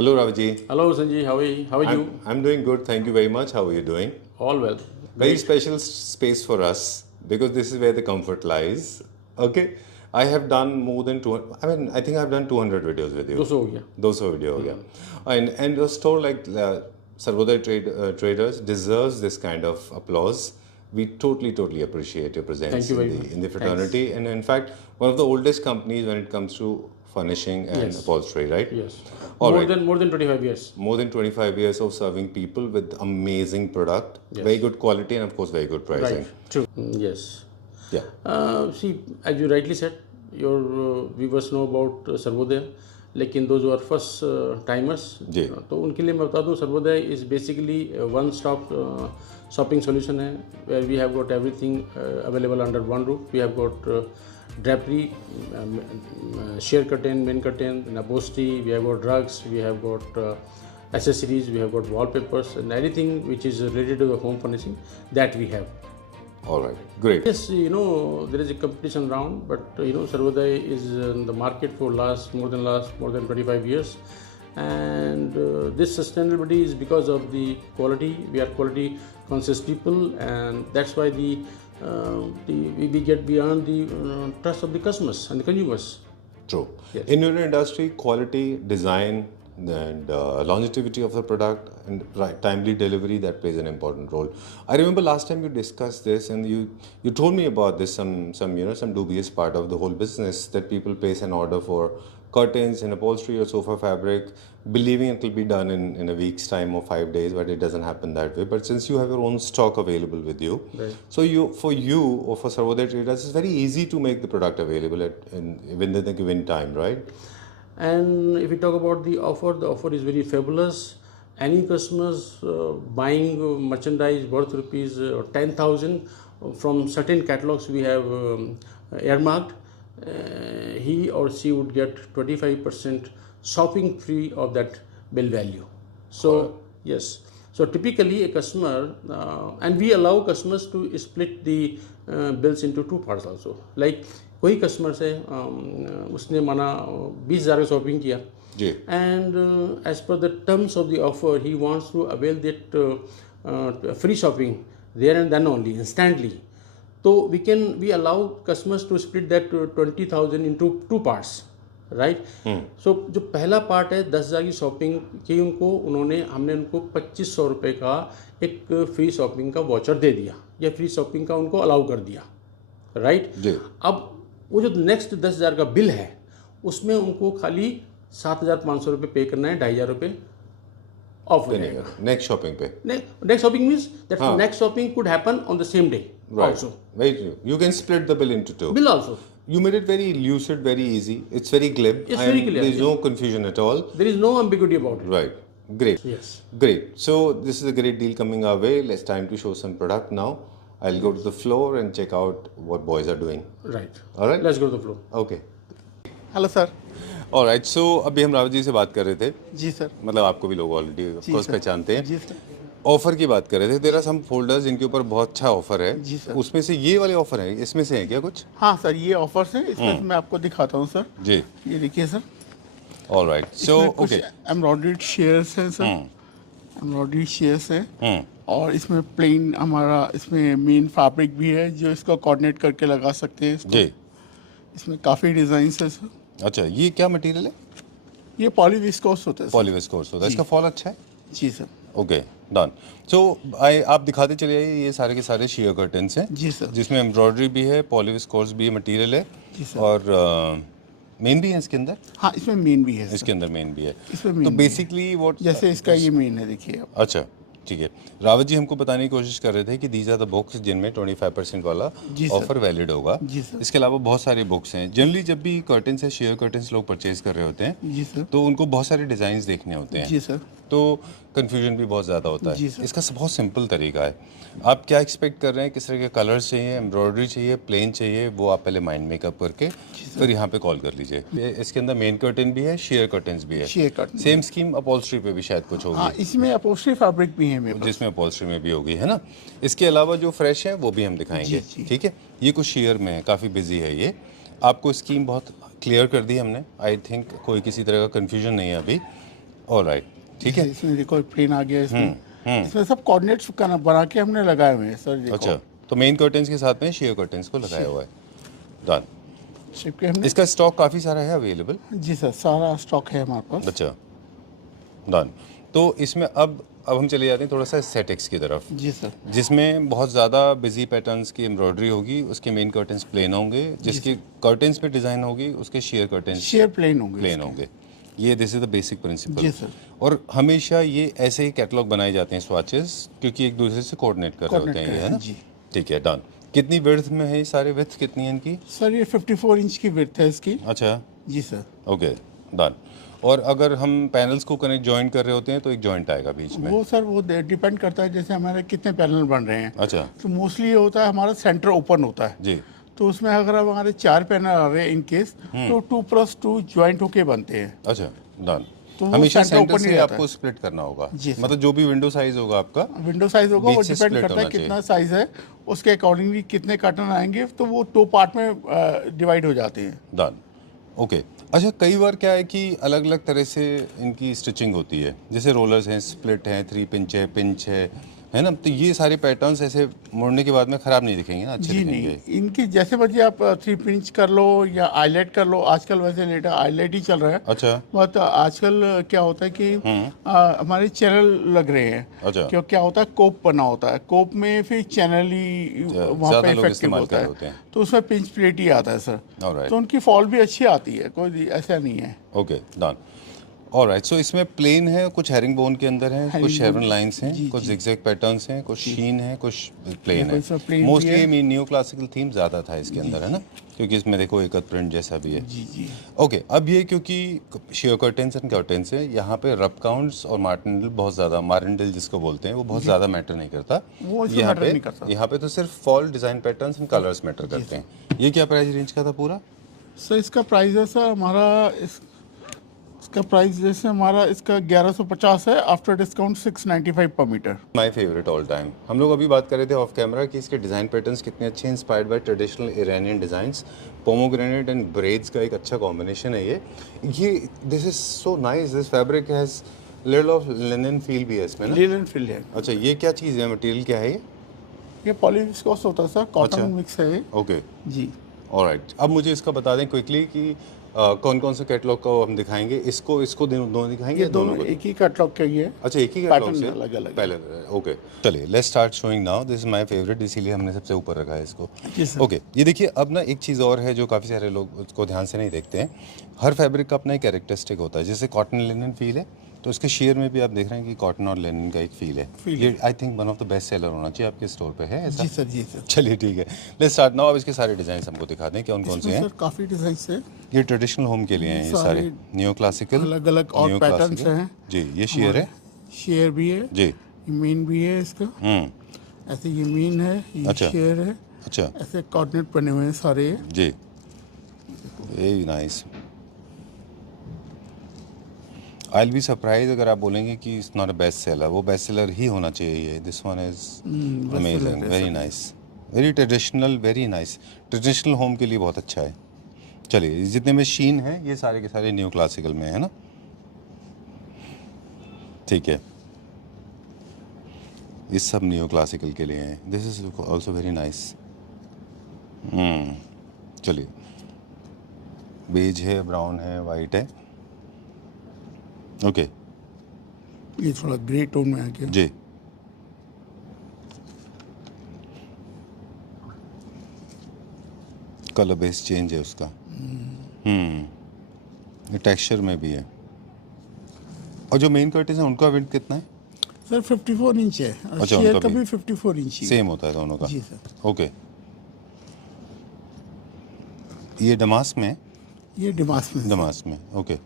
Hello, Raviji. Hello, Sanji. How are you? I'm doing good. Thank you very much. How are you doing? All well. Very Great. special space for us because this is where the comfort lies. Okay. I have done more than 200. I think I've done 200 videos with you. 200 हो गया. 200 video हो गया. And a store like Sarvodaya Traders deserves this kind of applause. We totally appreciate your presence Thank you very much. in the fraternity. And in fact, one of the oldest companies when it comes to furnishing and Yes. upholstery, right? Yes. All more right. than 25 years. More than 25 years of serving people with amazing product, Yes. very good quality, and of course very good pricing. Right. True. Yes. Yeah. See, as you rightly said, your viewers know about Sarvodaya. लेकिन those who are first timers, जी. तो उनके लिए मैं बता दूं, Sarvodaya is basically one stop shopping solution है, where we have got everything available under one roof. We have got drapery, sheer curtain, main curtain, upholstery. We have got rugs. We have got accessories. We have got wallpapers and anything which is related to the home furnishing that we have. All right. Great. Yes, there is a competition round, but Sarvodaya is in the market for more than 25 years, and this sustainability is because of the quality. We are quality conscious people, and that's why we get beyond the trust of the customers and the consumers. True. Yes. In your industry, quality, design, and longevity of the product and timely delivery, that plays an important role. I remember last time you discussed this and you told me about this some dubious part of the whole business, that people place an order for curtains and upholstery or sofa fabric believing it will be done in a week's time or 5 days, but it doesn't happen that way. But since you have your own stock available with you, Right. so for you or for Sarvodaya Traders, it's very easy to make the product available within the given time, right? And if we talk about the offer is very fabulous. Any customers buying merchandise worth rupees 10,000 from certain catalogs we have earmarked, he or she would get 25% shopping free of that bill value. So yes, so typically a customer, and we allow customers to split the bills into two parts also. Like कोई customer से उसने माना 20,000 का shopping किया, जी. and as per the terms of the offer he wants to avail that free shopping there and then only instantly. So we allow customers to split that 20,000 into two parts, right? So जो पहला part है 10,000 की shopping की, हमने उनको 2,500 रुपये का एक फ्री शॉपिंग का वाउचर दे दिया या फ्री शॉपिंग का उनको अलाउ कर दिया, राइट? अब वो जो नेक्स्ट 10,000 का बिल है उसमें उनको खाली 7,500 रुपये पे करना है, 2,500 रुपये ऑफ हो जाएगा नेक्स्ट शॉपिंग पे. Next shopping means that next shopping could happen on the same day also. Very true. You can split the bill into two. Bill also. You made it very lucid, very easy. It's very glib. It's very clear. There's no confusion at all. There is no ambiguity about it. Right. Great. Yes. Great. So this is a great deal coming our way. Let's time to show some product now. I'll go to the floor and check out what boys are doing. Right. All right. Let's go to the floor. Okay. Hello sir. All right. So अभी हम रावत जी से बात कर रहे थे. जी sir. मतलब आपको भी लोग ऑलरेडी ऑफ कोर्स पहचानते हैं. जी सर. ऑफर की बात कर रहे थे. तेरा सम फोल्डर्स जिनके ऊपर बहुत अच्छा ऑफर है. जी सर. उसमें से ये वाले ऑफर है, इसमें से है क्या कुछ? हाँ सर, ये ऑफर्स हैं. इसमें मैं आपको दिखाता हूँ सर. जी. ये देखिए sir. All right. So okay. Embroidered shares हैं सर. एम्ब्रॉयडर्ड शेयर्स हैं. और इसमें प्लेन हमारा इसमें मेन फैब्रिक भी है जो इसको कोऑर्डिनेट करके लगा सकते हैं इसको. जी. इसमें काफ़ी डिज़ाइंस है सर. अच्छा, ये क्या मटेरियल है? ये पॉलीविस्कोस होता है सर. पॉलीविस्कोस होता है. इसका फॉल अच्छा है? जी सर. Okay, done. सो आप दिखाते चले आइए. ये सारे के सारे शेयर कर्टन्स हैं. जी सर. जिसमें एम्ब्रॉयडरी भी है, पॉलीविस्कोस भी मटेरियल है. जी सर. और मेन भी है इसके अंदर? हाँ, इसमें मेन भी है सर. इसके अंदर मेन भी है. इसमें तो मेन बेसिकली व्हाट, जैसे इसका ये मेन है, देखिए आप. अच्छा, ठीक है. रावत जी हमको बताने की कोशिश कर रहे थे कि दीज आर द बुक्स जिनमें 25% वाला जी सर. ऑफर वैलिड होगा. जी सर. इसके अलावा बहुत सारे बुक्स हैं. जनरली जब भी कर्टन्स है, शेयर कर्टन्स लोग परचेज कर रहे होते हैं, जी सर. तो उनको बहुत सारे डिज़ाइंस देखने होते हैं. जी सर. तो कन्फ्यूजन भी बहुत ज़्यादा होता जी है. सर. इसका बहुत सिंपल तरीका है. आप क्या एक्सपेक्ट कर रहे हैं, किस तरह के कलर्स चाहिए, एम्ब्रॉयडरी चाहिए, प्लेन चाहिए, वो आप पहले माइंड मेकअप करके फिर यहाँ पे कॉल कर लीजिए. इसके अंदर मेन कर्टन भी है, शेयर कर्टन्स भी है. Share curtain. Same scheme upholstery पे भी शायद कुछ हाँ, होगी. इसमें अपॉल्स्ट्री फैब्रिक भी है मेरे पास. जिसमें अपॉल्स्ट्री में भी होगी, है ना. इसके अलावा जो फ्रेश है वो भी हम दिखाएंगे. जी. ठीक है. ये कुछ शेयर में है, काफ़ी बिजी है ये. आपको स्कीम बहुत क्लियर कर दी हमने. आई थिंक कोई किसी तरह का कन्फ्यूजन नहीं है अभी. ऑलराइट, ठीक है। इसमें देखो एक प्लेन आ गया इसमें। इसमें सब कोऑर्डिनेट्स बना के हमने लगाए हुए हैं सर, देखो। अच्छा, तो मेन कर्टेंस के साथ में शेयर कर्टेंस को लगाया हुआ है। डन। शिप के हमने, इसका स्टॉक काफ़ी सारा है अवेलेबल। जी सर, सारा स्टॉक है हमारे पास। अच्छा, डन। तो इसमें अब हम चले जाते हैं थोड़ा सा एस्थेटिक्स की तरफ, जी सर। जिसमें बहुत ज़्यादा बिजी पैटर्न्स की एम्ब्रॉयडरी होगी, उसके मेन कर्टेंस प्लेन होंगे, जिसकी कर्टेंस पे डिज़ाइन होगी उसके शेयर कर्टेंस शेयर प्लेन होंगे प्लेन होंगे। ये this is the basic principle. जी सर। और हमेशा ये ऐसे ही कैटलॉग बनाए जाते हैं स्वॉचेस, क्योंकि एक दूसरे से कोऑर्डिनेट कर रहे होते हैं, ये है ना जी ठीक है, डन। कितनी विड्थ में है ये सारे? विड्थ कितनी है इनकी? सर ये 54 इंच की विड्थ है इसकी। अच्छा, जी सर। Okay, done. और अगर हम पैनल्स को कनेक्ट जॉइंट कर रहे होते हैं तो एक जॉइंट आएगा बीच में। वो सर वो डिपेंड करता है जैसे हमारे कितने पैनल बन रहे हैं। अच्छा तो मोस्टली ये होता है हमारा सेंटर ओपन होता है, जी, तो उसमें अगर हमारे 4 पैनल आ रहे हैं इन केस, तो 2+2 ज्वाइंट होके बनते हैं। अच्छा, डन। तो वो हमेशा सेंटर सेंटर ओपन ही से रहता आपको है। स्प्लिट करना होगा, जी सर। मतलब जो भी विंडो साइज होगा आपका, विंडो साइज होगा, वो बीच से डिपेंड split करता है होना कितना साइज है, उसके अकॉर्डिंगली कितने कर्टन आएंगे, तो वो 2 पार्ट में डिवाइड हो जाते हैं। Done, okay. अच्छा, कई बार क्या है कि अलग अलग तरह से इनकी स्टिचिंग होती है, जैसे रोलर्स हैं, स्प्लिट हैं, 3 पिंच है ना, तो ये सारे पैटर्न्स ऐसे मुड़ने के बाद में ख़राब नहीं दिखेंगे ना, अच्छे जी दिखेंगे। नहीं, इनकी जैसे मर्जी आप 3 पिंच कर लो या आईलेट कर लो, आजकल वैसे लेटर आईलेट ही चल रहा है। अच्छा, बट आजकल क्या होता है कि हमारे चैनल लग रहे हैं। अच्छा। क्यों, क्या होता है, कोप बना होता है, कोप में फिर चैनल ही वहाँ ज़्यादा पे लोग इफेक्टिव इस्तेमाल होता कर है, रहे होते हैं। तो उसमें पिंच प्लेट ही आता है सर। ऑलराइट, तो उनकी फॉल भी अच्छी आती है, कोई ऐसा नहीं है। Okay, done. ऑलराइट, सो इसमें प्लेन है, कुछ हेरिंग बोन के अंदर है, कुछ Herringbone, शेवन लाइंस हैं, जी, कुछ जी। जिगजैग पैटर्न्स हैं, कुछ शीन है, कुछ प्लेन देखो, इसमें है। plain भी मोस्टली है। न्यू क्लासिकल थीम ज़्यादा था इसके अंदर, है ना, क्योंकि इसमें देखो एक प्रिंट जैसा भी है। जी जी। ओके, अब ये क्योंकि शेयर कर्टेंस एंड कर्टेंस है, यहाँ पे रब काउंट्स और मार्टिनडल बहुत ज़्यादा, मार्टिनडल जिसको बोलते हैं, वो बहुत ज़्यादा मैटर नहीं करता। वो इसमें यहाँ matter पे नहीं करता। यहाँ पे तो सिर्फ fall, design patterns and colours matter करते हैं। ये क्या प्राइस रेंज का था पूरा? सर इसका प्राइस है सर हमारा इसका प्राइस जैसे हमारा इसका 1150 है, आफ्टर डिस्काउंट 695 पर metre. My favourite all time. हम लोग अभी बात कर रहे थे ऑफ कैमरा कि इसके डिज़ाइन पैटर्न्स कितने अच्छे हैं, inspired by traditional Iranian designs. Pomegranate and breads का एक अच्छा कॉम्बिनेशन है ये this is so nice, this fabric has little of linen feel भी है इसमें ना। लिनन फिल है। अच्छा, ये क्या चीज़ है, मटेरियल क्या है ये पॉलीविस्कोस होता है सर, कॉटन अच्छा। मिक्स है ये। ओके, जी। ऑलराइट। अब मुझे इसका बता दें क्विकली कि कौन कौन से कैटलॉग को हम दिखाएंगे, इसको दोनों दिखाएंगे ये या दोनों को? एक ही कैटलॉग का ही है। अच्छा, एक ही कैटलॉग पैटर्न से अलग-अलग है। पहले, ओके। चलिए, let's start showing now. This is my favourite, इसीलिए हमने सबसे ऊपर रखा है इसको। जी सर। ओके, ये देखिए, अब ना एक चीज़ और है जो काफ़ी सारे लोग उसको ध्यान से नहीं देखते हैं। हर फैब्रिक का अपना एक कैरेक्टरिस्टिक होता है, जैसे कॉटन लिनन फील है, तो इसके शेयर में भी आप देख रहे हैं कि कॉटन और लिनन का एक फील है। ये I think one of the best seller होना चाहिए आपके स्टोर पे, है ऐसा? जी सर, जी सर। चलिए ठीक है, लेट्स स्टार्ट नाउ। अब इसके सारे डिज़ाइन हमको दिखा दें कौन कौन से इसमें हैं। सर काफ़ी डिजाइन है, ये ट्रेडिशनल होम के लिए हैं ये सारे, सारे न्यू क्लासिकल, अलग-अलग और पैटर्न्स हैं। जी। ये शेयर है शेयर भी है, जी। ये मेन भी है इसका। ऐसे ये मेन है, ये अच्छा। शेयर है, अच्छा ऐसे कोऑर्डिनेट बने हुए हैं सारे। जी, very nice. I will be surprise अगर आप बोलेंगे कि it's not a best seller, वो बेस्ट सेलर ही होना चाहिए। This one is amazing, very nice, very traditional, very nice. Traditional home के लिए बहुत अच्छा है। चलिए, जितने में शीन है ये सारे के सारे न्यू क्लासिकल में है ना, ठीक है, ये सब न्यू क्लासिकल के लिए हैं। This is also very nice. चलिए, बेज है, ब्राउन है, वाइट है, ओके ये थोड़ा ग्रे टोन में आ गया। जी। कलर बेस चेंज है उसका। ये टेक्सचर में भी है। और जो मेन कर्टेन है उनका विड्थ कितना है? सर 54 इंच है, और अच्छा, शेयर उनका का भी भी 54 इंच ही है। सेम होता है दोनों का? जी सर। ओके। ये डमास में है? ये डिमास में है। डमास में, ओके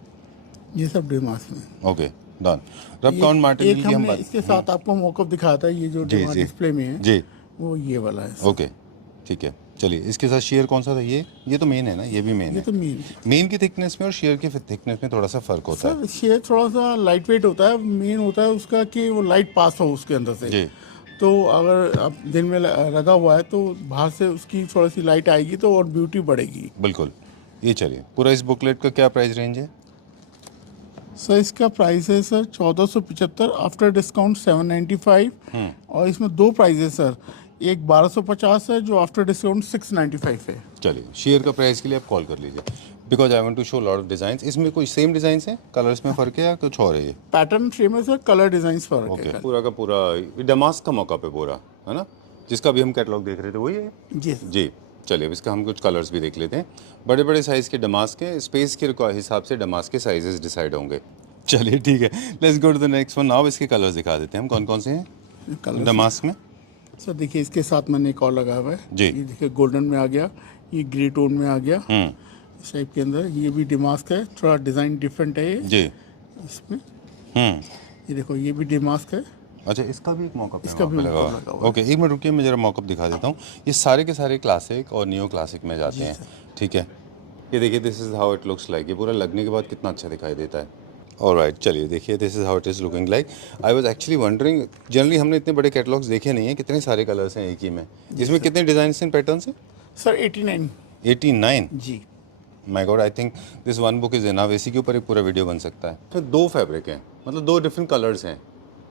ये सब डिमास में। Okay, done. रब ये काउंट मार्टिनल एक की हम हमने बात, इसके साथ आपको मॉकअप दिखाया था, ये जो जी डिमास जी डिस्प्ले में है, जी, वो ये वाला है सर। ओके ठीक है। चलिए, इसके साथ शेयर कौन सा था? ये तो मेन है ना, ये भी मेन ये है। तो मेन है मेन की थिकनेस में और शेयर की थिकनेस में थोड़ा सा फर्क होता है। सर। शेयर थोड़ा सा लाइट वेट होता है, मेन होता है उसका कि वो लाइट पास हो उसके अंदर से। जी, तो अगर आप दिन में लगा हुआ है तो बाहर से उसकी थोड़ी सी लाइट आएगी तो और ब्यूटी बढ़ेगी। बिल्कुल। ये चलिए, पूरा इस बुकलेट का क्या प्राइस रेंज है? सर इसका प्राइस है सर 1475, आफ्टर डिस्काउंट 795। और इसमें दो प्राइस है सर, एक 1250 है जो आफ्टर डिस्काउंट 695 है। चलिए शेयर का प्राइस के लिए आप कॉल कर लीजिए, because I want to show lot of designs. इसमें कोई सेम डिजाइंस हैं, कलर्स में फ़र्क है या कुछ और है ये? पैटर्न सेम है सर, कलर डिजाइन फर्क ओके है। पूरा का पूरा डमास्क का मौका पे पूरा है ना, जिसका भी हम कैटलॉग देख रहे थे वही है जी सर। जी। चलिए अब इसका हम कुछ कलर्स भी देख लेते हैं। बड़े बड़े साइज़ के डमास्क के, स्पेस के हिसाब से डमास्क के साइजेस डिसाइड होंगे। चलिए ठीक है, let's go to the next one now. इसके कलर्स दिखा देते हैं हम, कौन कौन से हैं कलर डमास्क में। सर देखिए इसके साथ मैंने एक और लगा हुआ है जी। ये देखिए गोल्डन में आ गया, ये ग्रे टोन में आ गया इस टाइप के अंदर। ये भी डिमास्क है, थोड़ा डिज़ाइन डिफरेंट है ये जी। इसमें। ये देखो ये भी डिमास्क है। अच्छा इसका भी एक मॉकअप है इसका वहाँ भी पे लगा मॉकअप लगा हुआ। हुआ है। ओके एक मिनट रुकिए, मैं जरा मॉकअप दिखा देता हूँ। ये सारे के सारे क्लासिक और न्यू क्लासिक में जाते हैं, ठीक है। ये देखिए this is how it looks like. ये पूरा लगने के बाद कितना अच्छा दिखाई देता है। ऑलराइट चलिए देखिए this is how it is looking like. I was actually wondering, generally हमने इतने बड़े कैटलॉग्स देखे नहीं हैं, कितने सारे कलर्स हैं एक ही में। इसमें कितने डिज़ाइन एंड पैटर्न्स हैं? सर 89। 89। जी। My God, I think this one book is enough. इसी के ऊपर एक पूरा वीडियो बन सकता है। फिर दो फैब्रिक हैं, मतलब दो डिफरेंट कलर्स हैं।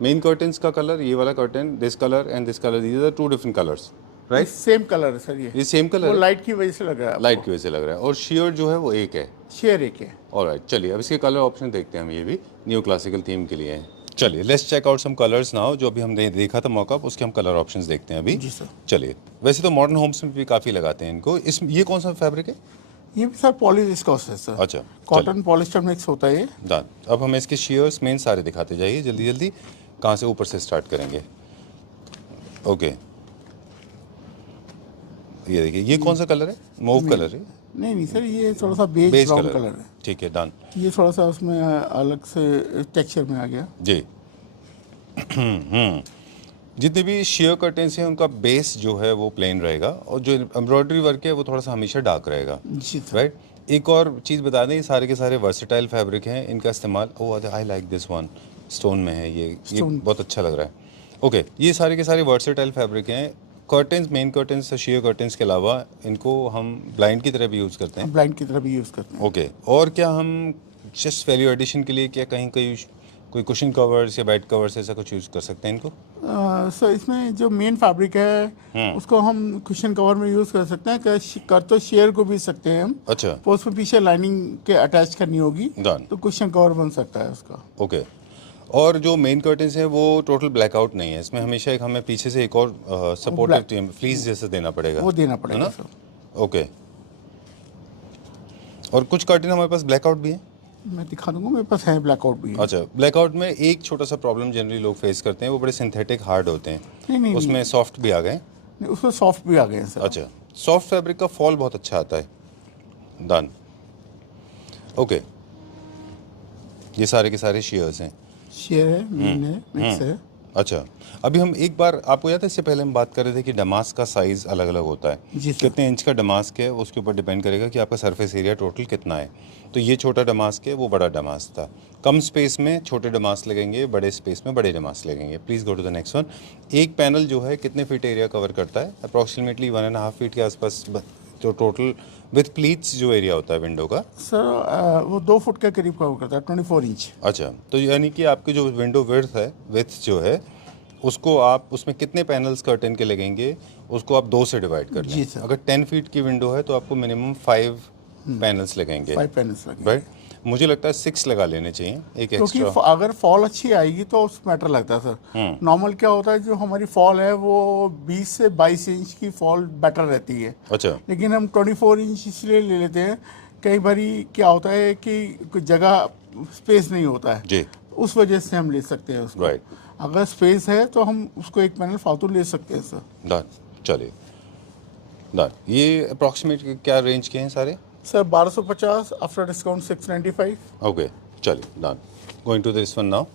मेन कर्टन्स का कलर, ये वाला curtain, this colour and this colour, these are two different colours, right? Same colour है सर ये सेम वो कलर, लाइट की वजह से लग रहा है। लाइट की वजह से लग रहा है, और शेयर जो है वो एक है। शेयर एक है। ऑलराइट चलिए अब इसके कलर ऑप्शन देखते हैं हम, ये भी न्यू क्लासिकल थीम के लिए है। चलिए let's check out some colours now. जो अभी हमने देखा था मॉकअप, उसके हम कलर ऑप्शंस देखते हैं अभी। जी सर। चलिए वैसे तो मॉडर्न होम्स में भी काफ़ी लगाते हैं इनको। इस ये कौन सा फैब्रिक है? ये भी सर पॉलीविस्कोस है सर। अच्छा कॉटन पॉलिस्टर मिक्स होता है ये। डन। अब हमें इसके शेयर्स मेन सारे दिखाते जाइए जल्दी जल्दी। कहाँ से ऊपर से स्टार्ट करेंगे? ओके ये देखिए, ये कौन सा कलर है? मूव कलर है? नहीं सर, ये थोड़ा सा बेज ब्राउन कलर है। ठीक है डन। ये थोड़ा सा उसमें अलग से टेक्सचर में आ गया जी। जितने भी शेयर कर्टेंस हैं उनका बेस जो है वो प्लेन रहेगा, और जो एम्ब्रॉयडरी वर्क है वो थोड़ा सा हमेशा डार्क रहेगा, जी सर। राइट? एक और चीज़ बता दें, ये सारे के सारे वर्सेटाइल फैब्रिक हैं। इनका इस्तेमाल, oh I like this one, stone में है ये बहुत अच्छा लग रहा है। ओके ये सारे के सारे वर्सेटाइल फैब्रिक हैं। Curtains, main curtains, share curtains के अलावा इनको हम ब्लाइंड की तरह भी यूज़ करते हैं। ब्लाइंड की तरह भी यूज़ करते हैं। ओके और क्या हम जस्ट वैल्यू एडिशन के लिए क्या कहीं कहीं कोई कुशन कवर्स या बेड कवर्स ऐसा कुछ यूज़ कर सकते हैं इनको? सर इसमें जो मेन फैब्रिक है उसको हम कुशन कवर में यूज़ कर सकते हैं। कर तो शेयर को भी सकते हैं हम। अच्छा तो उसमें पीछे लाइनिंग के अटैच करनी होगी डन। तो कुशन कवर बन सकता है उसका। ओके और जो मेन कर्टेंस है वो टोटल ब्लैकआउट नहीं है, इसमें हमेशा एक हमें पीछे से एक और सपोर्टिव फ्लीस जैसा देना पड़ेगा, वो देना है पड़ेगा ना? सर। ओके और कुछ कर्टेन हमारे पास ब्लैकआउट भी है। मैं दिखा दूंगा, मेरे पास है ब्लैकआउट भी है। अच्छा ब्लैकआउट में एक छोटा सा प्रॉब्लम जनरली लोग फेस करते हैं, वो बड़े सिंथेटिक हार्ड होते हैं। नहीं, उसमें सॉफ्ट भी आ गए। नहीं, उसमें सॉफ्ट भी आ गए हैं सर। अच्छा सॉफ्ट फैब्रिक का फॉल बहुत अच्छा आता है। डन। ओके ये सारे के सारे शेयर्स हैं। शेयर है, मेन है, मिक्स है। अच्छा अभी हम एक बार, आपको याद है इससे पहले हम बात कर रहे थे कि डमास्क का साइज़ अलग अलग होता है। जी सर। कितने इंच का डमास्क है उसके ऊपर डिपेंड करेगा कि आपका सरफेस एरिया टोटल कितना है। तो ये छोटा डमास्क है, वो बड़ा डमास्क था। कम स्पेस में छोटे डमास्क लगेंगे, बड़े स्पेस में बड़े डमास्क लगेंगे। Please go to the next one. एक पैनल जो है कितने फीट एरिया कवर करता है? अप्रॉक्सीमेटली 1.5 फीट के आसपास जो टोटल विथ प्लीट्स जो एरिया होता है विंडो का। सर वो 2 फुट के करीब कवर करता है, 24 इंच। अच्छा तो यानी कि आपकी जो विंडो विड्थ जो है उसको आप, उसमें कितने पैनल्स कर्टेन के लगेंगे उसको आप 2 से डिवाइड कर जी लें। सर। अगर 10 फीट की विंडो है तो आपको मिनिमम 5 पैनल्स लगेंगे, 5 पैनल्स लगेंगे। राइट? मुझे लगता है 6 लगा लेने चाहिए, एक क्योंकि एक्स्ट्रा। अगर फॉल अच्छी आएगी तो उस मैटर लगता है सर। नॉर्मल क्या होता है, जो हमारी फॉल है वो 20 से 22 इंच की फॉल बेटर रहती है। अच्छा लेकिन हम 24 इंच इसलिए ले लेते हैं, कई बारी क्या होता है कि कोई जगह स्पेस नहीं होता है, जी उस वजह से हम ले सकते हैं उसको। राइट अगर स्पेस है तो हम उसको एक पैनल फालतू ले सकते हैं सर। डन। चलिए डन। ये अप्रॉक्सीमेट क्या रेंज के हैं सारे? Sir 1250, after discount 695। ओके चलिए done. Going to this one now.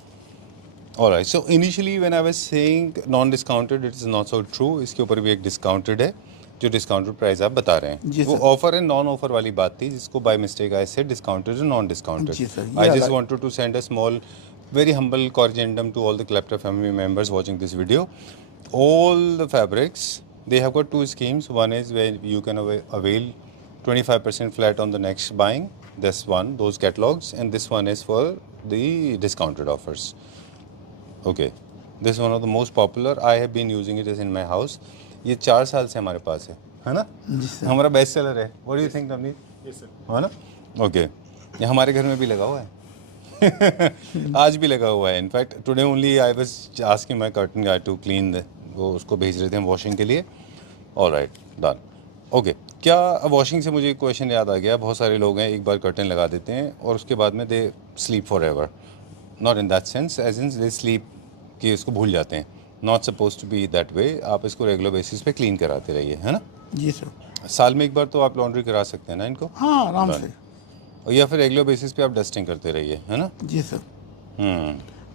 Alright so initially when I was saying non discounted, it is not so true. इसके ऊपर भी एक डिस्काउंटेड है, जो डिस्काउंटेड प्राइस आप बता रहे हैं। जी वो सर। ऑफर है, नॉन ऑफर वाली बात थी, जिसको बाय मिस्टेक आई से डिस्काउंटेड और नॉन डिस्काउंटेड। जी सर, ये आई जस्ट अलग- wanted to send a small very humble corrigendum to all the Klepter family members watching this video. All the fabrics, they have got 2 schemes. One is where you can avail 25% flat on the next buying, this one, those catalogs, and this one is for the discounted offers. Okay, this is one of the most popular. I have been using it in my house. ये 4 साल से हमारे पास है ना? हमारा best seller है. What do you think, Navneet? Yes, sir. है ना? Okay, ये हमारे घर में भी लगा हुआ है. आज भी लगा हुआ है. In fact today only I was asking my curtain guy to clean वो उसको भेज रहे थे हम वॉशिंग के लिए. Alright, done. ओके, क्या वॉशिंग से मुझे एक क्वेश्चन याद आ गया. बहुत सारे लोग हैं एक बार कर्टन लगा देते हैं और उसके बाद में they sleep forever. Not in that sense, as in they sleep कि इसको भूल जाते हैं. Not suppose to be that way. आप इसको रेगुलर बेसिस पे क्लीन कराते रहिए, है ना? जी सर. साल में एक बार तो आप लॉन्ड्री करा सकते हैं ना इनको? हाँ, आराम से. और या फिर रेगुलर बेसिस पे आप डस्टिंग करते रहिए, है ना? जी सर.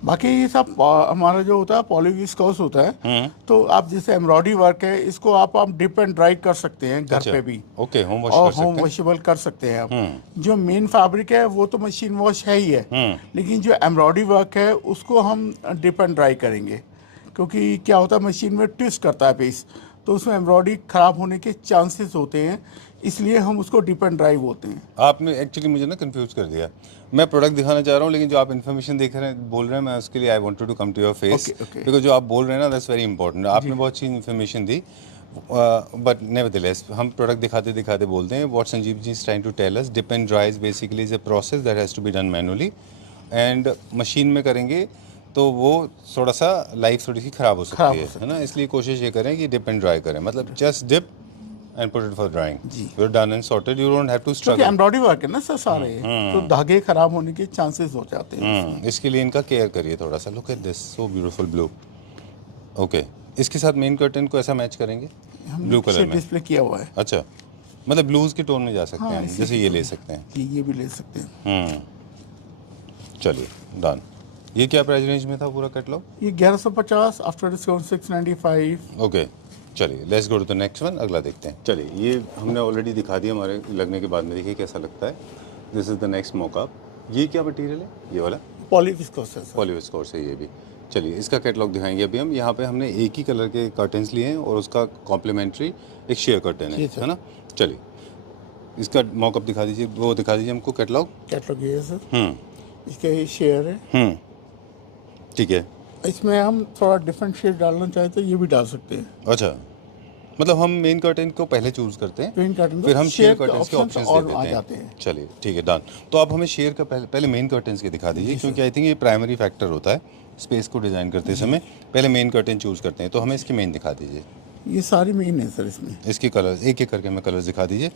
बाकी ये सब हमारा जो होता है पॉलीविस्कोस होता है. तो आप जैसे एम्ब्रॉयडरी वर्क है, इसको आप डिप एंड ड्राई कर सकते हैं घर पे भी. ओके, होम वॉश और कर सकते होम हैं. वॉशेबल कर सकते हैं आप. जो मेन फैब्रिक है वो तो मशीन वॉश है ही है. लेकिन जो एम्ब्रॉयडरी वर्क है उसको हम डिप एंड ड्राई करेंगे, क्योंकि क्या होता है मशीन में ट्विस्ट करता है पीस, तो उसमें एम्ब्रॉयडरी ख़राब होने के चांसेस होते हैं, इसलिए हम उसको डिप एंड ड्राई बोलते हैं. आपने एक्चुअली मुझे ना कंफ्यूज कर दिया. मैं प्रोडक्ट दिखाना चाह रहा हूँ लेकिन जो आप इन्फॉर्मेशन देख रहे हैं बोल रहे हैं, मैं उसके लिए I wanted to come to your face, because जो आप बोल रहे हैं ना दैट्स वेरी इंपॉर्टेंट. आपने बहुत अच्छी इन्फॉर्मेशन दी, बट नेवरदलेस हम प्रोडक्ट दिखाते दिखाते बोलते हैं. What Sanjeev ji is trying to tell us, dip and dry is basically is a process that has to be done manually, and machine में करेंगे तो वो थोड़ा सा लाइफ थोड़ी सी ख़राब हो सकती है ना. इसलिए कोशिश ये करें कि डिप एंड ड्राई करें, मतलब just dip and put it for drying. You're done and sorted. You don't have to struggle. क्योंकि एम्ब्रॉयडरी वर्क है ना सर सारे, तो धागे खराब होने के चांसेस हो जाते हैं. इसके लिए इनका केयर करिए थोड़ा सा. Look at this, so beautiful blue. Okay, इसके साथ मेन कर्टन को ऐसा मैच करेंगे ब्लू कलर में डिस्प्ले किया हुआ है. अच्छा, मतलब ब्लूज के टोन में जा सकते हैं, जैसे ये ले सकते हैं. ये भी ले सकते हैं. चलिए, डन. ये क्या प्राइस रेंज में था पूरा कैटलॉग? ये 1150, आफ्टर डिस्काउंट 695. ओके, चलिए let's go to the next one. अगला देखते हैं. चलिए, ये हमने ऑलरेडी दिखा दिया हमारे लगने के बाद में. देखिए कैसा लगता है. This is the next mock-up. ये क्या मटेरियल है? ये वाला पॉलीविस्कोस है सर. पॉलीविस्कोस है ये भी. चलिए, इसका कैटलॉग दिखाएंगे अभी हम. यहाँ पे हमने एक ही कलर के कर्टन्स लिए हैं और उसका कॉम्प्लीमेंट्री एक शेयर कर्टन है ना. चलिए, इसका मॉकअप दिखा दीजिए, वो दिखा दीजिए हमको कैटलॉग. कैटलॉग ये है सर. इसका ये शेयर है. ठीक है. इसमें हम थोड़ा डिफरेंट शेड डालना चाहते तो ये भी डाल सकते हैं. अच्छा, मतलब हम मेन कर्टन को पहले चूज करते हैं, मेन कर्टन फिर हम शेयर कर्टन्स के ऑप्शंस ऑप्शंस दे आ देते जाते हैं. हैं. चलिए ठीक है, डन. तो आप हमें शेयर का पहले मेन कर्टन्स के दिखा दीजिए, क्योंकि आई थिंक ये प्राइमरी फैक्टर होता है स्पेस को डिज़ाइन करते समय. पहले मेन कर्टन चूज करते हैं, तो हमें इसकी मेन दिखा दीजिए. ये सारी मेन है सर. इसमें इसके कलर्स एक एक करके हमें कलर्स दिखा दीजिए.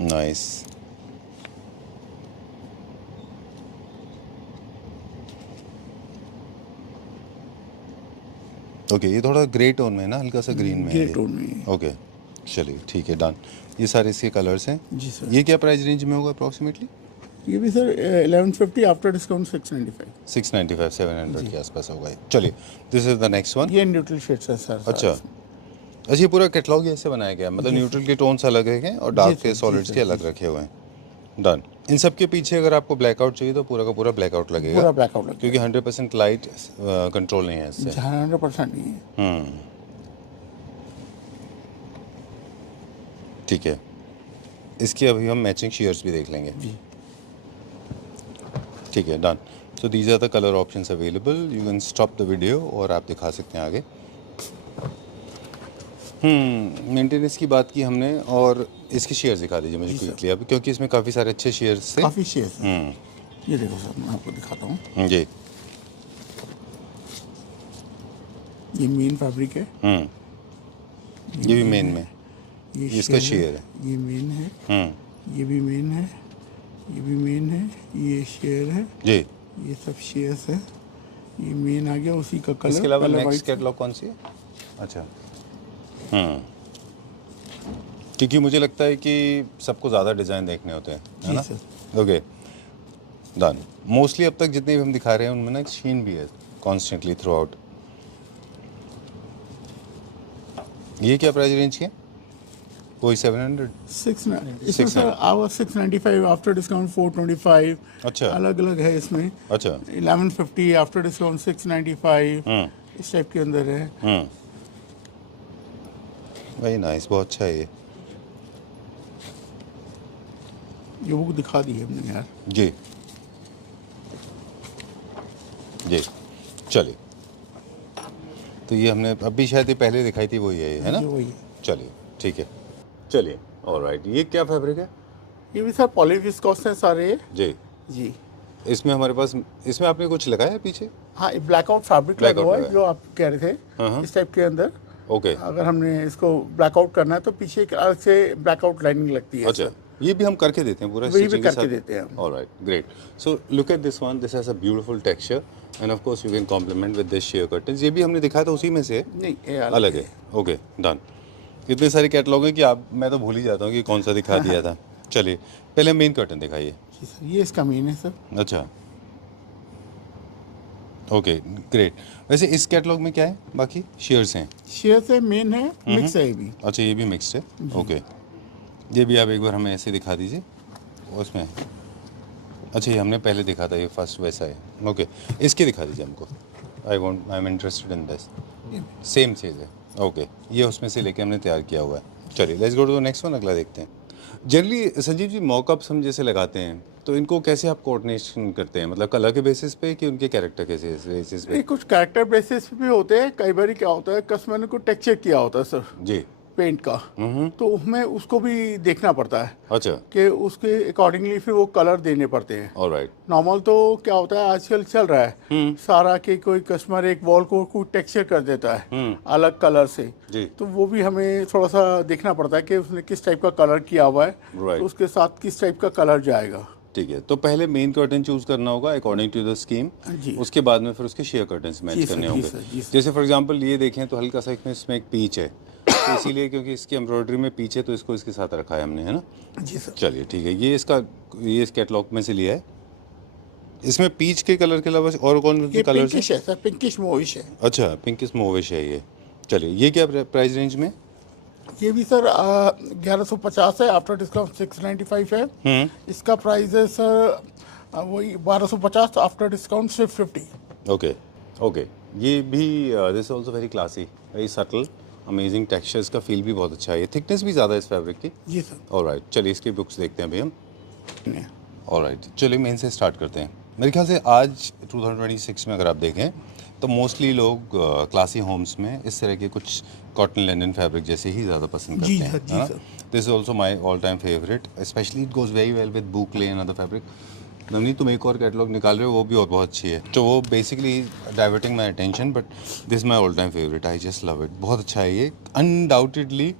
नाइस. ओके, ये थोड़ा ग्रे टोन में है ना, हल्का सा ग्रीन में है. ग्रे टोन में. ओके, चलिए ठीक है, डन. ये सारे इसके कलर्स हैं. जी सर. ये क्या प्राइस रेंज में होगा अप्रॉक्सीमेटली? ये भी सर 1150, आफ्टर डिस्काउंट 695. 695 700 के आसपास होगा. चलिए, this is the next one. ये न्यूट्रल शेड्स है सर. अच्छा, ये पूरा कैटलॉग ऐसे बनाया गया, मतलब न्यूट्रल के टोन्स अलग हैं और डार्क के सॉलिड्स के अलग रखे हुए हैं. डन. इन सब के पीछे अगर आपको ब्लैकआउट चाहिए तो पूरा का पूरा ब्लैकआउट लगेगा. पूरा ब्लैकआउट लगेगा, क्योंकि 100% लाइट कंट्रोल नहीं है इससे. 100% नहीं है. ठीक है. इसकी अभी हम मैचिंग शेयर्स भी देख लेंगे. ठीक है, done. So these are the colour options available. You can stop the video और आप दिखा सकते हैं आगे. मेंटेनेंस की बात की हमने, और इसके शेयर्स दिखा दीजिए मुझे क्विकली अब, क्योंकि इसमें काफ़ी सारे अच्छे शेयर्स थे. काफ़ी शेयर्स. ये देखो सर, मैं आपको दिखाता हूँ. जी. ये मेन फैब्रिक है. ये भी मेन में. ये इसका शेयर है. ये मेन है. ये भी मेन है. ये भी मेन है. ये शेयर है. जी. ये सब शेयर्स है. ये मेन आ गया, उसी का कलर. इसके अलावा नेक्स्ट कैटलॉग कौन सी है? अच्छा. क्योंकि मुझे लगता है कि सबको ज़्यादा डिज़ाइन देखने होते हैं, है ना? Okay, done. मोस्टली अब तक जितने भी हम दिखा रहे हैं उनमें ना शीन भी है कॉन्स्टेंटली थ्रू आउट. ये क्या प्राइस रेंज की है? कोई 700? 695 आफ्टर डिस्काउंट 425. अच्छा, अलग अलग है इसमें. अच्छा. 1150 आफ्टर डिस्काउंट 695. इस टाइप के अंदर है. वेरी नाइस, बहुत अच्छा है ये बुक दिखा दी है हमने यार। जी जी। चलिए, तो ये हमने अभी शायद ये पहले दिखाई थी, वही है ये, है ना? ये वही है। चलिए ठीक है, चलिए ऑलराइट। ये क्या फैब्रिक है? ये भी सर पॉलीविस्कोस हैं सारे ये। जी, जी इसमें हमारे पास, इसमें आपने कुछ लगाया है पीछे? हाँ, ये ब्लैकआउट फैब्रिक लगा Blackout हुआ लगा है है। जो आप कह रहे थे, इस टाइप के अंदर। ओके, अगर हमने इसको ब्लैकआउट करना है तो पीछे एक अलग से ब्लैकआउट लाइनिंग लगती है। अच्छा, ये भी हम करके देते हैं पूरा वही भी stitching के करके साथ? देते हैं हम। Alright, great. So look at this one, this has a beautiful texture and of course you can complement with this sheer curtains. ये भी हमने दिखाया था उसी में से है? नहीं, ये अलग है। Okay, done. इतने सारे कैटलॉग हैं कि आप, मैं तो भूल ही जाता हूँ कि कौन सा दिखा दिया था। चलिए, पहले मेन कर्टन दिखाइए। जी सर, ये इसका मेन है सर। अच्छा, ओके ग्रेट। वैसे इस कैटलॉग में क्या है? बाकी शेयर्स हैं? शेयर से मेन है, मिक्स है ये भी। अच्छा, ये भी मिक्स्ड है। ओके, ये भी आप एक बार हमें ऐसे दिखा दीजिए उसमें। अच्छा, ये हमने पहले दिखा था, ये फर्स्ट वैसा है। ओके, इसके दिखा दीजिए हमको। I am interested in this. Same चीज़ है। ओके, ये उसमें से लेके हमने तैयार किया हुआ है। चलिए, let's go to the next one, अगला देखते हैं। जनरली संजीव जी, मॉकअप्स हम जैसे लगाते हैं तो इनको कैसे आप कोऑर्डिनेशन करते हैं? मतलब कलर के बेसिस पे कि उनके कैरेक्टर के बेसिस पे? ये कुछ कैरेक्टर बेसिस पे भी होते हैं। कई बार क्या होता है, कस्टमर ने को टेक्सचर किया होता है सर जी। पेंट का, तो हमें उसको भी देखना पड़ता है अच्छा, कि उसके अकॉर्डिंगली फिर वो कलर देने पड़ते हैं। ऑलराइट। नॉर्मल तो क्या होता है आजकल चल रहा है सारा कि कोई कस्टमर एक वॉल को कोई टेक्सचर कर देता है अलग कलर से। जी। तो वो भी हमें थोड़ा सा देखना पड़ता है कि उसने किस टाइप का कलर किया हुआ है, Right. तो उसके साथ किस टाइप का कलर जाएगा। ठीक है, तो पहले मेन कर्टन चूज करना होगा अकॉर्डिंग टू द स्कीम। जी। उसके बाद में फिर उसके शेयर कर्टन्स मैच जी सर, करने जी होंगे। सर, जी सर। जैसे फॉर एग्जांपल ये देखें तो हल्का सा इसमें एक पीच है, तो इसीलिए क्योंकि इसकी एम्ब्रॉयडरी में पीच है तो इसको इसके साथ रखा है हमने, है ना? जी सर। चलिए ठीक है, ये इस कैटलॉग में से लिया है। इसमें पीच के कलर के अलावा और कौन ये से कलर पिंकिश है सर, पिंकिश मोविश है। अच्छा, पिंकिश मोविश है ये। चलिए, ये क्या प्राइस रेंज में? ये भी सर 1150 है, आफ्टर डिस्काउंट 695 है। इसका प्राइस है सर वही 1250, आफ्टर डिस्काउंट 650। ओके ओके, ये भी this also very classy, very subtle, amazing texture. इसका फील भी बहुत अच्छा है। ये थिकनेस भी ज़्यादा है इस फैब्रिक की। जी सर। ऑलराइट, चलिए इसकी बुक्स देखते हैं अभी हम। ऑलराइट, चलिए मेन से स्टार्ट करते हैं। मेरे ख्याल से आज 2026 में अगर आप देखें तो मोस्टली लोग क्लासी होम्स में इस तरह के कुछ कॉटन लिनन फैब्रिक जैसे ही ज़्यादा पसंद करते जी हैं, सर, जी है ना? Sir. This is also my all time favourite, specially it goes very well with boucle and other fabric. Navneet, तुम एक और कैटलॉग निकाल रहे हो, वो भी बहुत अच्छी है। तो वो basically diverting my attention, but this my all time favourite, I just love it. बहुत अच्छा है ये, अनडाउटेडली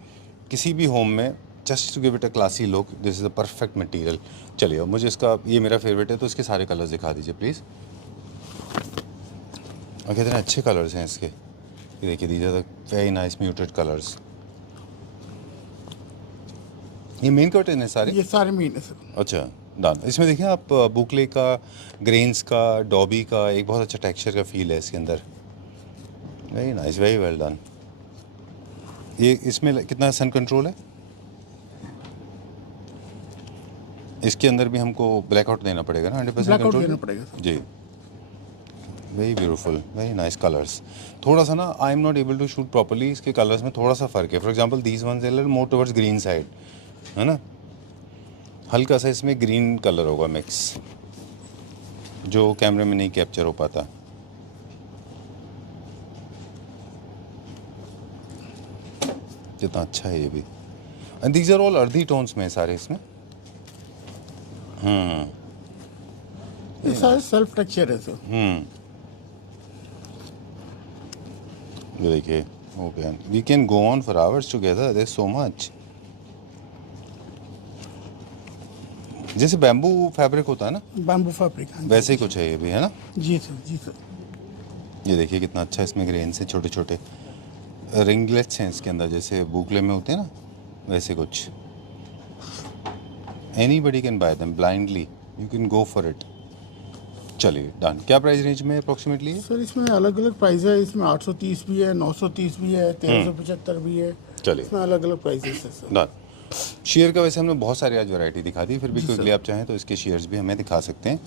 किसी भी होम में just to give it a classy look, this is a perfect material. चलिए, अब मुझे इसका, ये मेरा फेवरेट है तो इसके सारे कलर्स दिखा दीजिए प्लीज़। और कितने अच्छे कलर्स हैं इसके, ये देखिए, these are the very nice muted colours. ये मेन कर्टन है सारे? ये सारे मेन है सर। अच्छा, डन। इसमें देखिए आप, बुकले का, ग्रेन्स का, डॉबी का एक बहुत अच्छा टेक्सचर का फील है इसके अंदर। Very nice, very well done. ये इसमें कितना सन कंट्रोल है? इसके अंदर भी हमको ब्लैकआउट देना पड़ेगा ना? 100% ब्लैकआउट कंट्रोल देना पड़ेगा सर। जी। Very beautiful, very nice colours. थोड़ा सा ना, I am not able to shoot properly, इसके कलर्स में थोड़ा सा फ़र्क है। For example these ones are more towards green side, है ना? हल्का सा इसमें ग्रीन कलर होगा मिक्स, जो कैमरे में नहीं कैप्चर हो पाता। कितना अच्छा है ये भी। And these are all earthy tones में सारे इसमें। ये सारे सेल्फ टेक्सचर है सर। ये देखिए, okay, we can go on for hours together, there is so much. जैसे बैम्बू फैब्रिक होता है ना, बैम्बू फैब्रिक, हाँ जी। वैसे ही कुछ है ये भी, है ना? जी सर, जी सर। ये देखिए कितना अच्छा इसमें ग्रेन से छोटे छोटे रिंगलेट्स हैं इसके अंदर, जैसे बुकले में होते हैं ना, वैसे कुछ। Anybody can buy them blindly, you can go for it. चलिए, डन। क्या प्राइस रेंज में अप्रोक्सीमेटली? सर इसमें अलग अलग प्राइस है। इसमें 830 भी है, 930 भी है, 1375 भी है। चलिए, इसमें अलग अलग प्राइसेस है सर। डन। शेयर का वैसे हमने बहुत सारी आज वैरायटी दिखा दी, फिर भी क्विकली आप चाहें तो इसके शेयर्स भी हमें दिखा सकते हैं।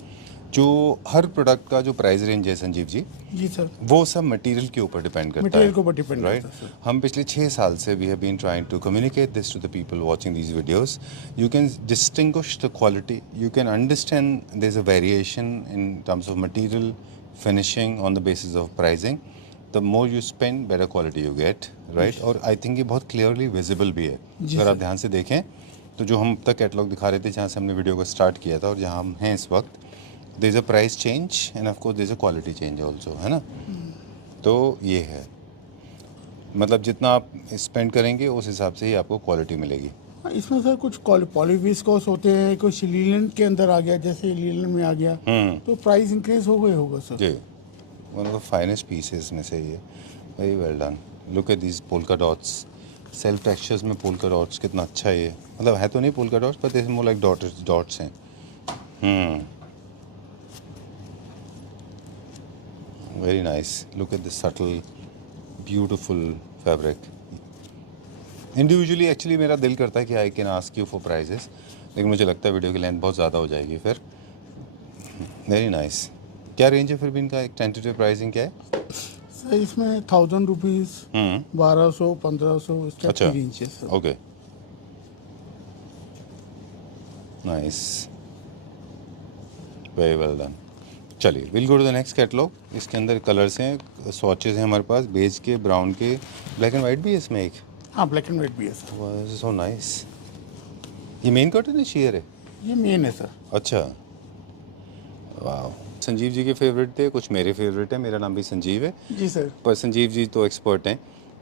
जो हर प्रोडक्ट का जो प्राइस रेंज है संजीव जी, जी सर, वो सब मटेरियल के ऊपर डिपेंड करता है। मटेरियल के ऊपर डिपेंड राइट। करता है सर। हम पिछले 6 साल से we have been trying to communicate this to the people watching these videos. You can distinguish the quality, you can understand there is a variation in terms of material, finishing on the basis of pricing. The more you spend better quality you get, right. और I think ये बहुत clearly visible भी है। अगर आप ध्यान से देखें तो जो हम तक कैटलॉग दिखा रहे थे जहाँ से हमने वीडियो को स्टार्ट किया था और जहाँ हम हैं इस वक्त, there is a price change and of course there is a quality change also, है ना। तो ये है, मतलब जितना आप स्पेंड करेंगे उस हिसाब से ही आपको क्वालिटी मिलेगी। हाँ, इसमें सर कुछ पॉलीविस्कोस होते हैं, कुछ लीलन के अंदर आ गया, जैसे लीलन में आ गया तो प्राइस इंक्रीज हो गए होगा सर। जी, one of the finest pieces में से ये, very well done. Look at this polka dots, self textures में पोल्का डॉट्स, कितना अच्छा है ये। मतलब है तो नहीं polka dots, but this more like dots हैं। Very nice. Look at this subtle beautiful fabric. Individually actually मेरा दिल करता है कि I can ask you for prices, लेकिन मुझे लगता है वीडियो की लेंथ बहुत ज़्यादा हो जाएगी फिर। Very nice. क्या रेंज है फिर भी इनका, एक टेंटेटिव प्राइसिंग क्या है सर? इसमें 1000 रुपीज़, 1200, 1500 इसका अच्छा, रेंज है sir. Okay, nice, very well done. चलिए will go to the next catalogue. इसके अंदर कलर्स हैं, स्वॉचेस हैं हमारे पास, बेज के, ब्राउन के, ब्लैक एंड वाइट भी है इसमें एक। हाँ, ब्लैक एंड वाइट भी है सर। So nice. ये मेन कर्टन है, शेयर है? ये मेन है सर। अच्छा, वाह। संजीव जी के फेवरेट थे, कुछ मेरे फेवरेट है। मेरा नाम भी संजीव है, जी सर। पर संजीव जी तो एक्सपर्ट हैं,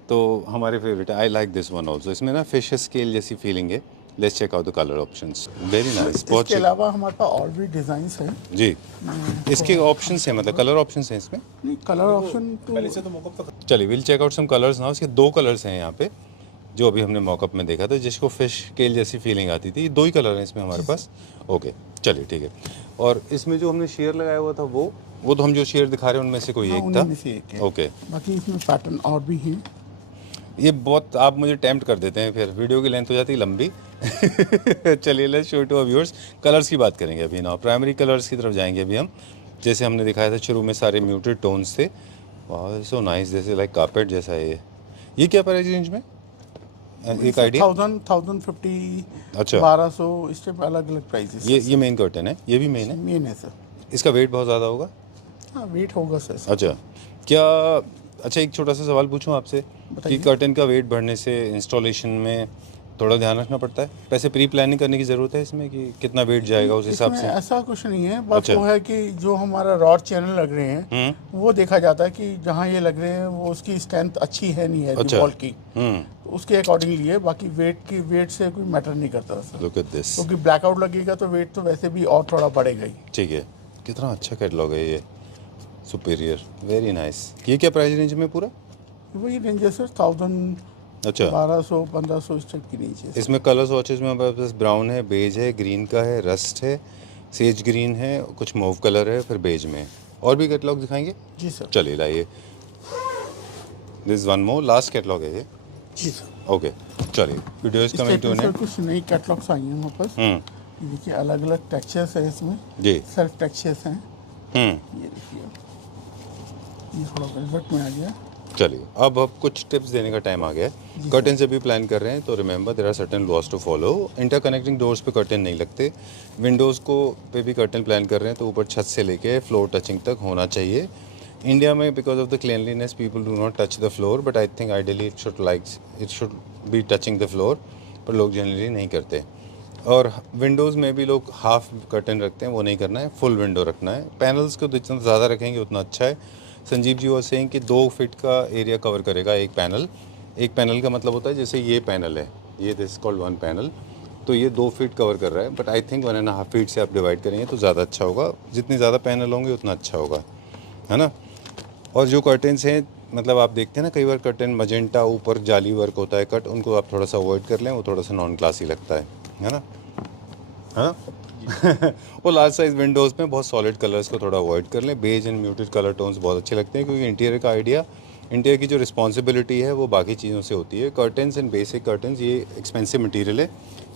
तो हमारे फेवरेट है। I like this one also. इसमें ना फिश स्केल जैसी फीलिंग है। Let's check out the colour options. Very nice, बहुत इसके अलावा हमारे पास और भी डिज़ाइंस हैं। जी। इसके ऑप्शंस हैं, मतलब कलर ऑप्शंस हैं इसमें। नहीं, कलर ऑप्शन तो चलिए will check out some colours now. इसके 2 कलर्स हैं यहाँ पे, जो अभी हमने मॉकअप में देखा था, जिसको फिश स्केल जैसी फीलिंग आती थी। 2 ही कलर हैं इसमें हमारे पास। ओके, चलिए ठीक है। और इसमें जो हमने शेयर लगाया हुआ था वो तो हम जो शेयर दिखा रहे हैं उनमें से कोई हाँ, एक उन्हीं था। में से एक है। ओके, बाकी इसमें पैटर्न और भी हैं। ये बहुत आप मुझे टेम्प्ट कर देते हैं, फिर वीडियो की लेंथ हो जाती है लंबी। चलिए let's show to viewers. Colours की बात करेंगे अभी ना, प्राइमरी कलर्स की तरफ जाएंगे अभी हम। जैसे हमने दिखाया था शुरू में, सारे म्यूटेड टोन्स थे। वाह, सो नाइस, जैसे लाइक कार्पेट जैसा है ये क्या प्राइस रेंज में, एक आइडिया? 1050, अच्छा, 1200, इस टाइप अलग अलग प्राइसेस। ये मेन कर्टन है, ये भी मेन है। मेन है सर। इसका वेट बहुत ज़्यादा होगा? हाँ, वेट होगा सर। अच्छा, क्या, अच्छा एक छोटा सा सवाल पूछूं आपसे कि कर्टन का वेट बढ़ने से इंस्टॉलेशन में थोड़ा ध्यान रखना पड़ता है? वैसे प्री प्लानिंग करने की ज़रूरत है इसमें कि कितना वेट जाएगा उस हिसाब इसमें से? ऐसा कुछ नहीं है, बस अच्छा। वो है कि जो हमारा रॉड चैनल लग रहे हैं वो देखा जाता है कि जहाँ ये लग रहे हैं वो उसकी स्ट्रेंथ अच्छी है नहीं है अच्छा। वॉल की, तो उसके अकॉर्डिंगली है। बाकी वेट से कोई मैटर नहीं करता सर, लुक एट दिस। क्योंकि ब्लैकआउट लगेगा तो वेट तो वैसे भी और थोड़ा बढ़ेगा ही। ठीक है, कितना अच्छा कैटलॉग है ये, सुपीरियर, वेरी नाइस। ये क्या प्राइस रेंज में पूरा? वही रेंज है सर, 1000, अच्छा, 1200, 1500 इस टाइप की रेंज है। इसमें कलर वॉचेस में हमारे पास ब्राउन है, बेज है, ग्रीन का है, रस्ट है, सेज ग्रीन है, कुछ मूव कलर है, फिर बेज में। और भी कैटलॉग दिखाएंगे? जी सर। चलिए लाइए, this one more, last catalogue है ये। जी सर। ओके, चलिए वीडियो इज इस कमिंग टाइप टू में एन सर एंड। कुछ नई कैटलॉग्स आई हैं हमारे पास। ये देखिए, अलग अलग टेक्सचर्स है इसमें, जी। सेल्फ टेक्सचर्स हैं। हम्म, ये देखिए, ये थोड़ा वेलवेट में आ गया। चलिए अब कुछ टिप्स देने का टाइम आ गया है। कर्टन से भी प्लान कर रहे हैं तो remember there are certain laws to follow. Interconnecting doors पे कर्टन नहीं लगते। विंडोज़ को पे भी कर्टन प्लान कर रहे हैं तो ऊपर छत से लेके फ्लोर टचिंग तक होना चाहिए। इंडिया में because of the cleanliness people do not touch the floor, but I think ideally it should be touching the floor, पर लोग जनरली नहीं करते। और विंडोज़ में भी लोग हाफ कर्टन रखते हैं, वो नहीं करना है, फुल विंडो रखना है। पैनल्स को जितना ज़्यादा रखेंगे उतना अच्छा है। संजीव जी वो सेइंग कि 2 फीट का एरिया कवर करेगा एक पैनल। एक पैनल का मतलब होता है जैसे ये पैनल है, ये दिस कॉल्ड 1 पैनल, तो ये 2 फीट कवर कर रहा है। बट आई थिंक 1.5 फीट से आप डिवाइड करेंगे तो ज़्यादा अच्छा होगा। जितने ज़्यादा पैनल होंगे उतना अच्छा होगा, है ना। और जो कर्टन्स हैं, मतलब आप देखते हैं ना कई बार कर्टन मजेंटा ऊपर जाली वर्क होता है कट, उनको आप थोड़ा सा अवॉइड कर लें, वो थोड़ा सा नॉन क्लासी लगता है ना। हाँ और लार्ज साइज विंडोज़ में बहुत सॉलिड कलर्स को थोड़ा अवॉइड कर लें। Beige and muted colour tones बहुत अच्छे लगते हैं, क्योंकि इंटीरियर का आइडिया, इंटीरियर की जो रिस्पॉन्सिबिलिटी है वो बाकी चीज़ों से होती है। कर्टन्स एंड बेसिक कर्टन्स ये एक्सपेंसिव मटेरियल है,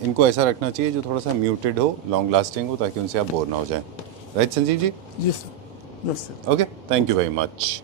इनको ऐसा रखना चाहिए जो थोड़ा सा म्यूटेड हो, लॉन्ग लास्टिंग हो, ताकि उनसे आप बोर ना हो जाएं। Right, Sanjeev ji? जी sir, yes sir. Okay, thank you very much.